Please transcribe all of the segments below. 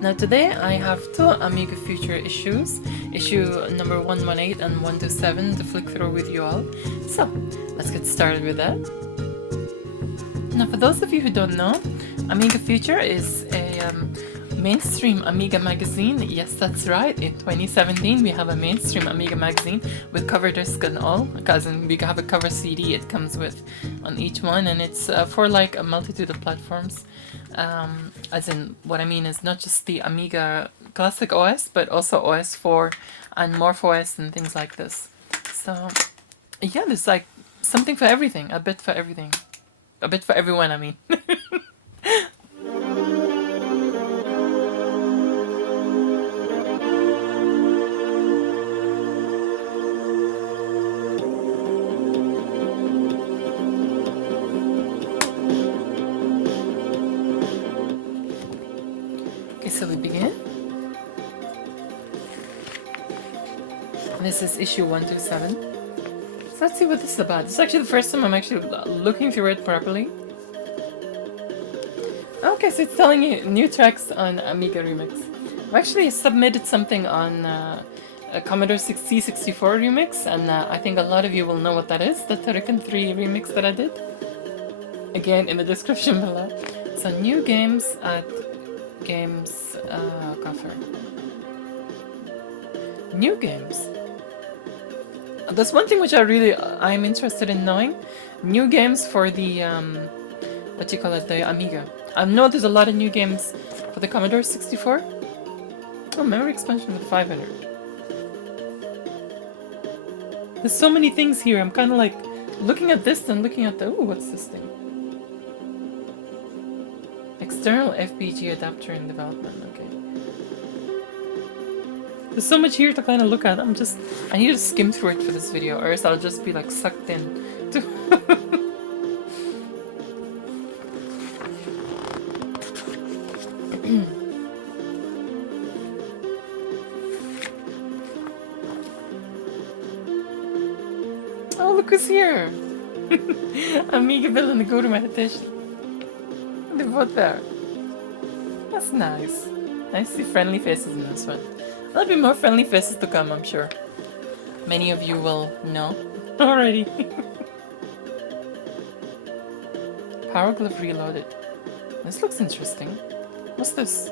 Now today I have two Amiga Future issues, issue number 118 and 127 to flick through with you all. So, let's get started with that. Now for those of you who don't know, Amiga Future is a mainstream Amiga magazine. Yes, that's right. In 2017 we have a mainstream Amiga magazine with cover disc and all, because we have a cover CD it comes with on each one, and it's for like a multitude of platforms. As in, what I mean is not just the Amiga classic OS, but also OS 4 and MorphOS and things like this. So yeah, there's like something for everything, a bit for everything. A bit for everyone, I mean. Okay, so we begin. This is issue 127. So let's see what this is about. This is actually the first time I'm actually looking through it properly. Okay, so it's telling you new tracks on Amiga Remix. I've actually submitted something on a Commodore C64 remix, and I think a lot of you will know what that is, the Turrican 3 remix that I did. Again, in the description below. So new games at Games Coffer. New games. That's one thing which I'm interested in knowing. New games for the, what you call it, the Amiga. I know there's a lot of new games for the Commodore 64. Oh, memory expansion with 500. There's so many things here. I'm kind of like looking at this and looking at the, ooh, what's this thing? External FPG adapter in development, okay. There's so much here to kind of look at. I need to skim through it for this video, or else I'll just be like sucked in to Oh, look who's here! Amiga Bill and the Go to Meditation. They're both there. That's nice. Nice to see friendly faces in this one. There'll be more friendly faces to come, I'm sure. Many of you will know already. Power Glove Reloaded. This looks interesting. What's this?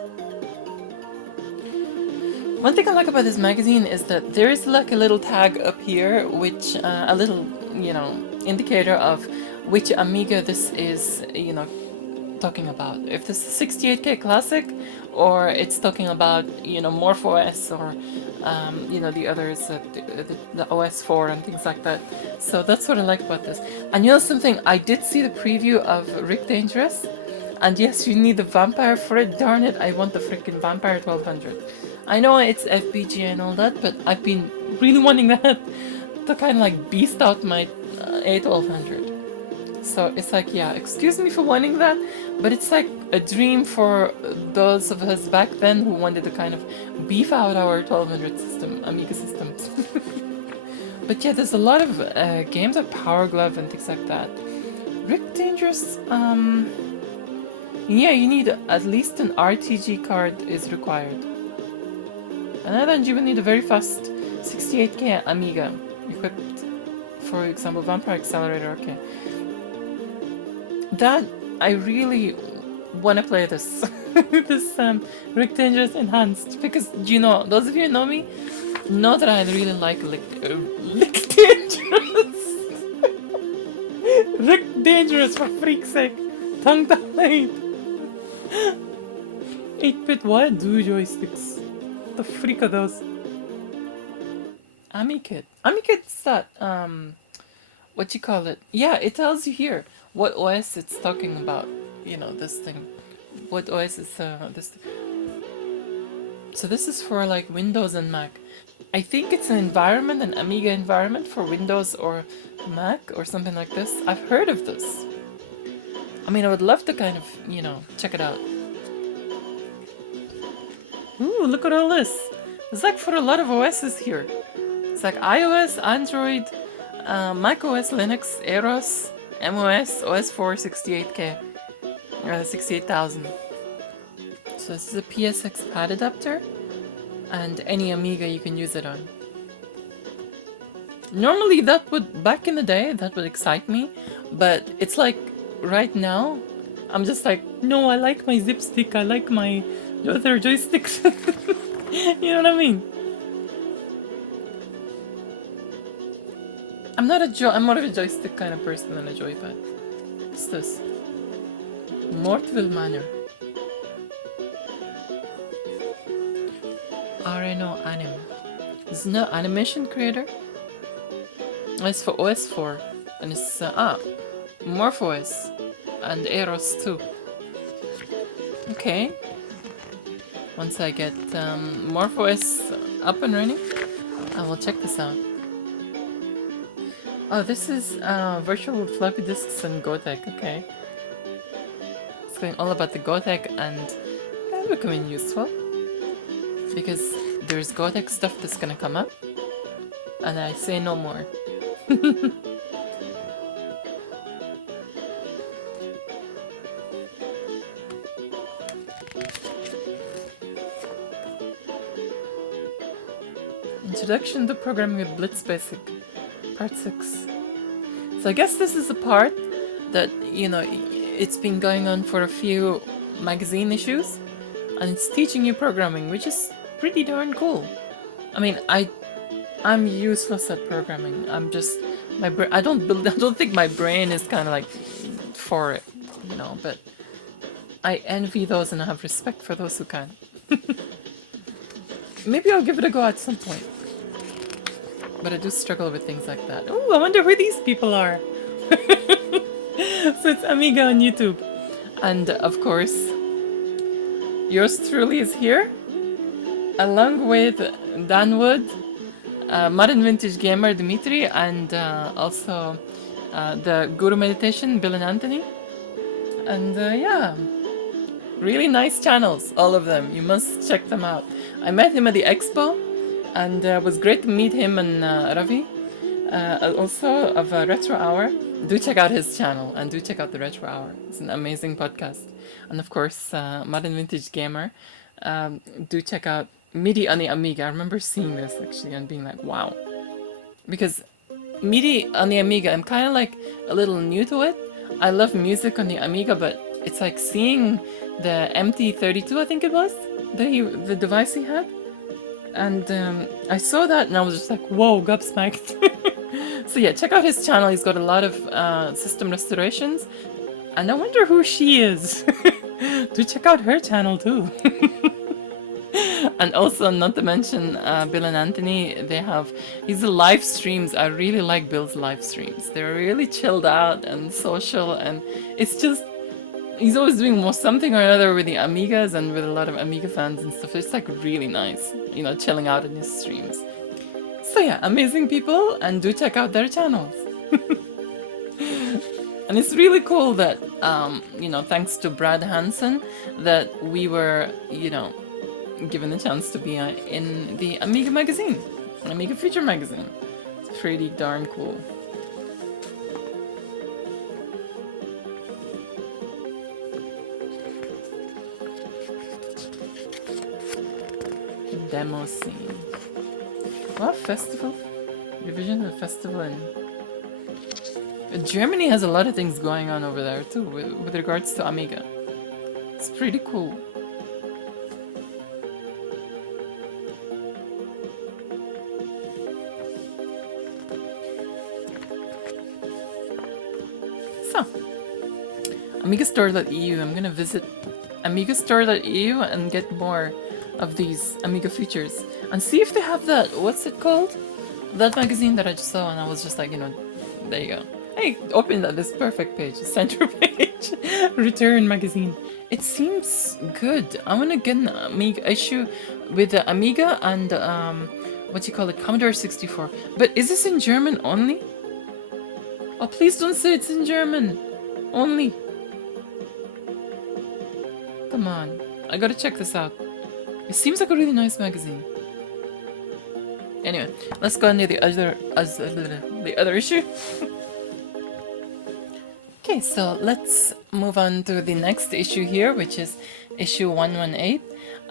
One thing I like about this magazine is that there is like a little tag up here, which a little, indicator of which Amiga this is, talking about. If this is 68K Classic, or it's talking about, MorphOS, or, the others, the OS 4 and things like that. So that's what I like about this. And you know something, I did see the preview of Rick Dangerous, and yes, you need the vampire for it. Darn it, I want the freaking vampire 1200. I know it's FPGA and all that, but I've been really wanting that to kind of like beast out my A1200. So it's like, yeah, excuse me for wanting that, but it's like a dream for those of us back then who wanted to kind of beef out our 1200 system, Amiga systems. But yeah, there's a lot of games like Power Glove and things like that. Rick Dangerous, yeah, you need at least an RTG card is required. And then you will need a very fast 68K Amiga equipped, for example, Vampire Accelerator, okay. That, I really want to play this, this Rick Dangerous Enhanced, because, those of you who know me, know that I really like Rick Dangerous. Rick Dangerous, for freak's sake. Tongue tied. 8-bit, why do joysticks? The freak are those? AmiKit. AmiKit's that, what you call it? Yeah, it tells you here what OS it's talking about. This thing. What OS is this thing. So this is for like Windows and Mac. I think it's an environment, an Amiga environment for Windows or Mac or something like this. I've heard of this. I mean, I would love to kind of, check it out. Ooh, look at all this. It's like for a lot of OSs here. It's like iOS, Android, Mac OS, Linux, Eros, MOS, OS 4, 68K. 68,000. So this is a PSX pad adapter, and any Amiga you can use it on. Normally that would, back in the day, that would excite me, but it's like right now, I'm just like, no, I like my zip stick, I like my other joysticks. You know what I mean? I'm more of a joystick kind of person than a joypad. What's this? Mortville Manor. RNO Anim. This is no animation creator. It's for OS4. And it's, MorphOS. And Eros too. Okay. Once I get MorphOS up and running, I will check this out. Oh, this is virtual floppy disks and Gotek, okay. It's going all about the Gotek, and that's becoming useful. Because there's Gotek stuff that's gonna come up, and I say no more. Introduction to Programming with Blitz Basic, Part 6. So I guess this is the part that, you know, it's been going on for a few magazine issues, and it's teaching you programming, which is pretty darn cool. I mean, I'm useless at programming. I'm just, I don't think my brain is kind of like for it, you know, but I envy those and I have respect for those who can. Maybe I'll give it a go at some point. But I do struggle with things like that. Oh, I wonder who these people are. So it's Amiga on YouTube. And of course, yours truly is here, along with Dan Wood, Modern Vintage Gamer Dimitri, and also the Guru Meditation, Bill and Anthony. And yeah, really nice channels, all of them. You must check them out. I met him at the expo, and it was great to meet him and Ravi, also of Retro Hour. Do check out his channel, and do check out the Retro Hour. It's an amazing podcast. And of course, Modern Vintage Gamer. Do check out MIDI on the Amiga. I remember seeing this actually and being like, wow. Because MIDI on the Amiga, I'm kind of like a little new to it. I love music on the Amiga, but it's like seeing the MT32, I think it was, the device he had. And I saw that and I was just like, whoa, gobsmacked. So yeah, check out his channel. He's got a lot of system restorations. And I wonder who she is. Do check out her channel too. And also, not to mention Bill and Anthony, his live streams. I really like Bill's live streams. They're really chilled out and social, and it's just, he's always doing something or another with the Amigas and with a lot of Amiga fans and stuff. It's like really nice, you know, chilling out in his streams. So yeah, amazing people, and do check out their channels. And it's really cool that, you know, thanks to Brad Hansen, that we were, you know, given the chance to be in the Amiga magazine, Amiga Future Magazine. It's pretty darn cool. Demo scene. What festival? Division of festival in Germany has a lot of things going on over there too, with regards to Amiga. It's pretty cool. So, AmigaStore.eu. I'm gonna visit AmigaStore.eu and get more of these Amiga features and see if they have that, what's it called? That magazine that I just saw, and I was just like, you know, there you go. Hey, open this perfect page, center page, Return magazine. It seems good. I want to get an Amiga issue with the Amiga and what do you call it, Commodore 64. But is this in German only? Oh, please don't say it's in German only. Come on, I gotta check this out. It seems like a really nice magazine. Anyway, let's go into the other issue. Okay, so let's move on to the next issue here, which is issue 118.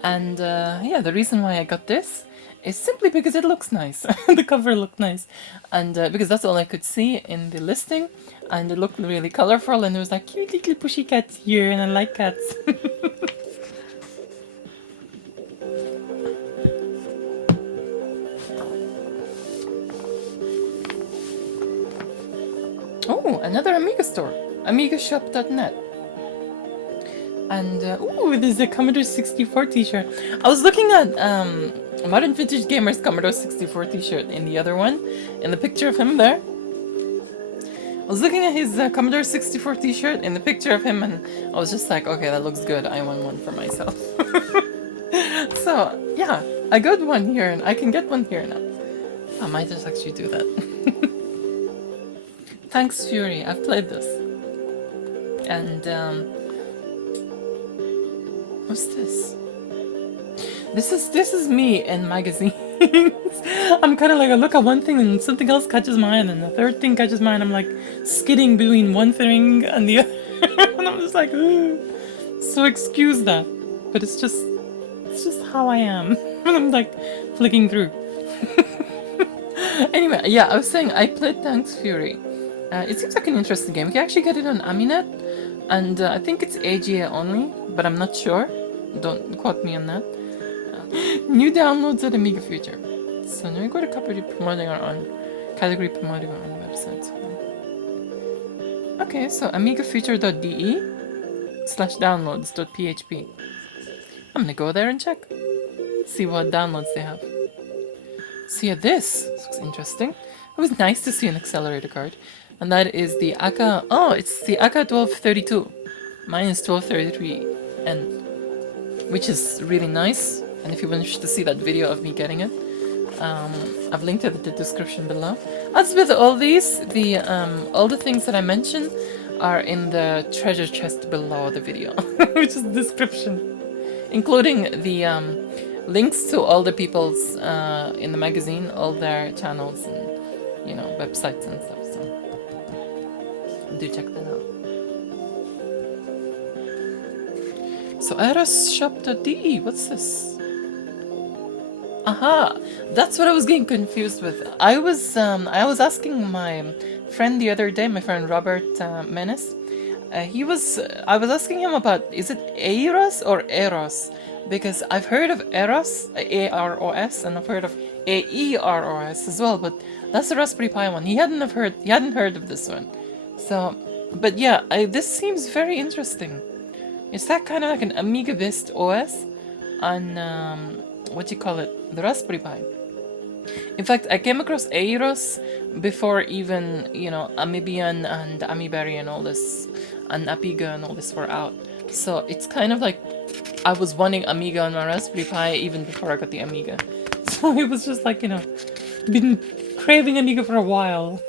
And yeah, the reason why I got this is simply because it looks nice. The cover looked nice. And because that's all I could see in the listing. And it looked really colorful, and there was like cute little pushy cats here, and I like cats. Oh, another Amiga store, AmigaShop.net. And ooh, there's a Commodore 64 t-shirt. I was looking at Modern Vintage Gamer's Commodore 64 t-shirt in the other one, in the picture of him there. I was looking at his Commodore 64 t-shirt in the picture of him, and I was just like, okay, that looks good. I want one for myself. So yeah, I got one here, and I can get one here now. I might just actually do that. Thanks, Fury. I've played this. And what's this? This is me in magazines. I'm kind of like, I look at one thing and something else catches my eye, and the third thing catches my eye, and I'm like skidding between one thing and the other. And I'm just like, ooh. So excuse that, but it's just how I am. And I'm like flicking through. Anyway, yeah, I was saying I played Thanks Fury. It seems like an interesting game. You can actually get it on Aminet, and I think it's AGA only, but I'm not sure. Don't quote me on that. New downloads at Amiga Future. So now we go to category promoting on the website. Okay, so amigafuture.de/downloads.php. I'm gonna go there and check. See what downloads they have. So yeah, this looks interesting. It was nice to see an accelerator card. And that is the AK... Oh, it's the AK 1232. Mine is 1233N. Which is really nice. And if you wish to see that video of me getting it, I've linked it in the description below. As with all these, all the things that I mentioned are in the treasure chest below the video. Which is the description. Including the links to all the people's in the magazine, all their channels and, you know, websites and stuff. So do check that out. So aeroshop.de, what's this? Aha, that's what I was getting confused with. I was asking my friend the other day, my friend Robert Menes. I was asking him about, is it Eros or Eros? Because I've heard of Eros, A-R-O-S, and I've heard of A-E-R-O-S as well, but that's the Raspberry Pi one. He hadn't heard of this one. So, but yeah, this seems very interesting. Is that kind of like an Amiga-based OS on, what do you call it? The Raspberry Pi. In fact, I came across Aeros before even, you know, Amibian and Amiberry and all this, and Apiga and all this were out. So it's kind of like I was wanting Amiga on my Raspberry Pi even before I got the Amiga. So it was just like, you know, been craving Amiga for a while.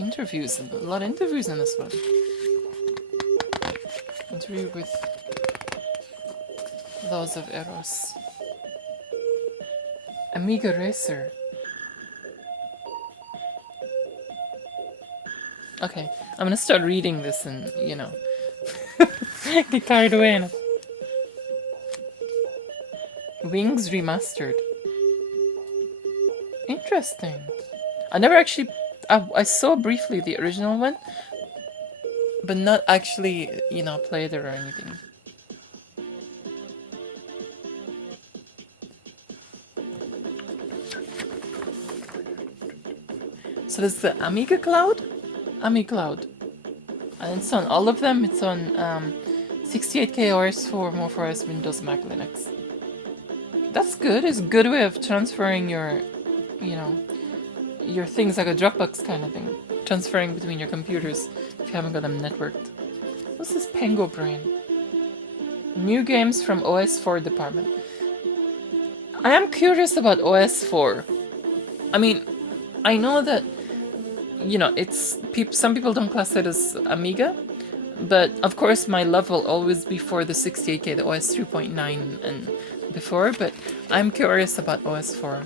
Interviews, a lot of interviews in this one. Interview with those of Eros. Amiga Racer. Okay, I'm gonna start reading this and, you know, get carried away in it. Wings Remastered. Interesting. I never actually... I saw briefly the original one, but not actually, you know, played it or anything. So there's the Amiga Cloud? Amiga Cloud. And it's on all of them. It's on 68K OS4, MoFOS, Windows, Mac, Linux. That's good. It's a good way of transferring your, you know, your things, like a Dropbox kind of thing. Transferring between your computers if you haven't got them networked. What's this Pango Brain? New games from OS4 department. I am curious about OS4. I mean, I know that, you know, some people don't class it as Amiga, but of course my love will always be for the 68K, the OS 3.9 and before, but I'm curious about OS 4.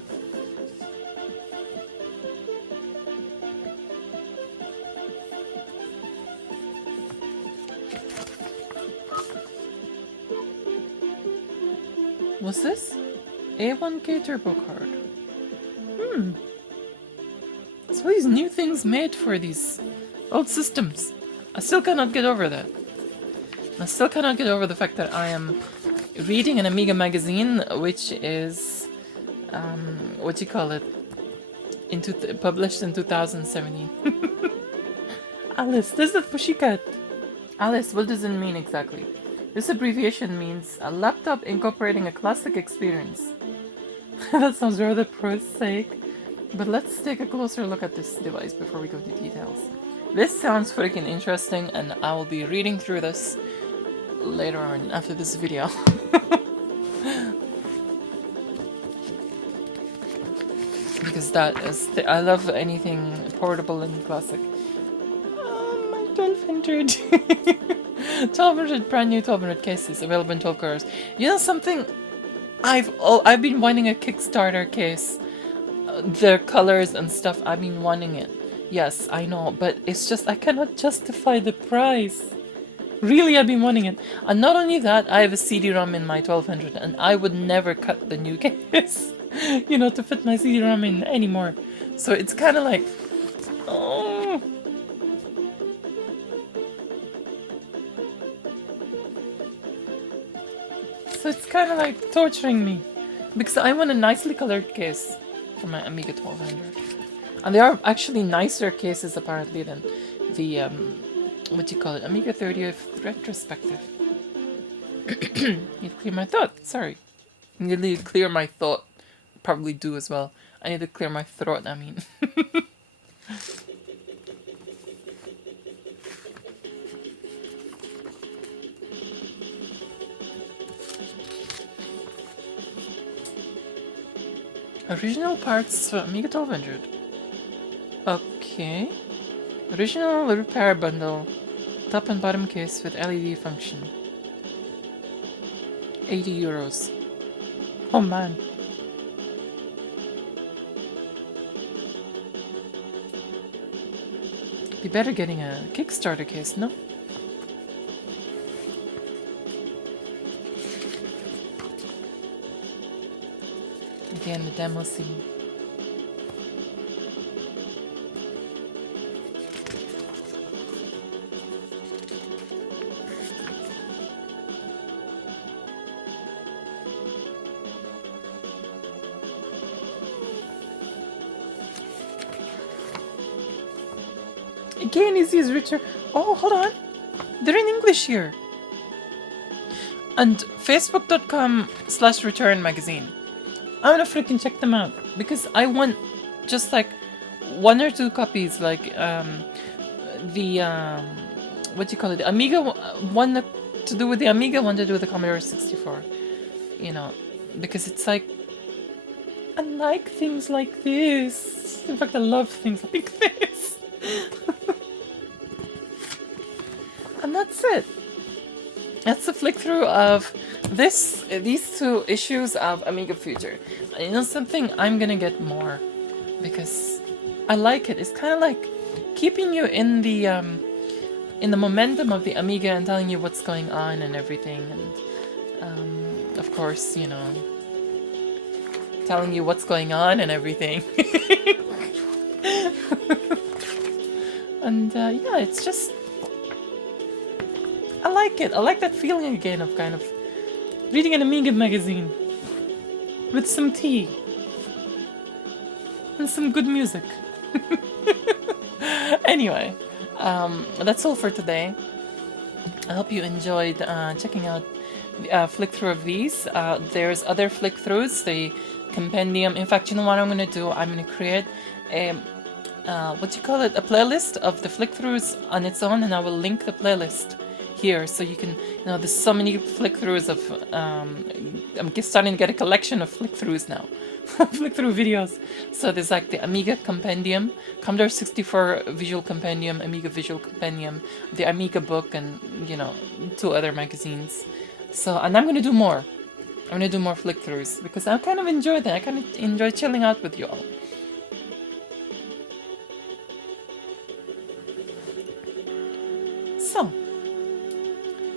What's this? A1K turbo card. So these new things made for these old systems. I still cannot get over that. I still cannot get over the fact that I am reading an Amiga magazine, which is, what do you call it? Published in 2017. Alice, this is a pussycat. Alice, what does it mean exactly? This abbreviation means a laptop incorporating a classic experience. That sounds rather prosaic, but let's take a closer look at this device before we go to details. This sounds freaking interesting, and I will be reading through this later on after this video. Because that is, I love anything portable and classic. My 1200. 1200 brand new 1200 cases available in 12 colors. You know something? I've been wanting a Kickstarter case. Their colors and stuff, I've been wanting it. Yes, I know, but it's just I cannot justify the price. Really, I've been wanting it. And not only that, I have a CD-ROM in my 1200, and I would never cut the new case, you know, to fit my CD-ROM in anymore. So it's kind of like, oh. So it's kind of like torturing me, because I want a nicely colored case for my Amiga 1200. And there are actually nicer cases apparently than the, what do you call it, Amiga 30th retrospective. Need to clear my throat, sorry. I need to clear my throat. Probably do as well. I need to clear my throat, I mean. Original parts for Amiga 1200. Okay. Original repair bundle. Top and bottom case with LED function. 80 euros. Oh man. Be better getting a Kickstarter case, no? Again, the demo scene. Again, is his Richard. Oh, hold on. They're in English here. And facebook.com/return magazine. I'm gonna freaking check them out because I want just like 1 or 2 copies, like the what do you call it? The Amiga one to do with the Amiga, one to do with the Commodore 64. You know, because it's like I like things like this. In fact, I love things like this. And that's it. That's the flick through of these 2 issues of Amiga Future. You know something? I'm gonna get more because I like it. It's kind of like keeping you in the momentum of the Amiga and telling you what's going on and everything, and of course, you know, telling you what's going on and everything. And yeah, it's just. I like it. I like that feeling again of kind of reading an Amiga magazine with some tea and some good music. Anyway, that's all for today. I hope you enjoyed checking out the flick through of these. There's other flick throughs, the compendium. In fact, you know what I'm gonna do? I'm gonna create a what do you call it? A playlist of the flick throughs on its own, and I will link the playlist here, so you can, you know, there's so many flick-throughs of, I'm starting to get a collection of flick-throughs now, flick-through videos. So there's like the Amiga Compendium, Commodore 64 Visual Compendium, Amiga Visual Compendium, the Amiga book, and, you know, 2 other magazines. So, and I'm gonna do more. I'm gonna do more flick-throughs, because I kind of enjoy that. I kind of enjoy chilling out with you all. So,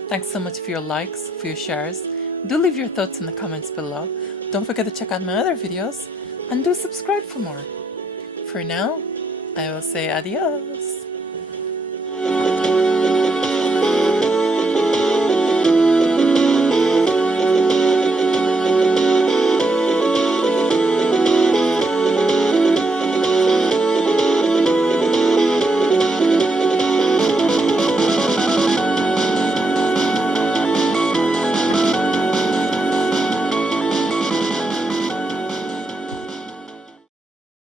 thanks so much for your likes, for your shares. Do leave your thoughts in the comments below. Don't forget to check out my other videos, and do subscribe for more. For now, I will say adios.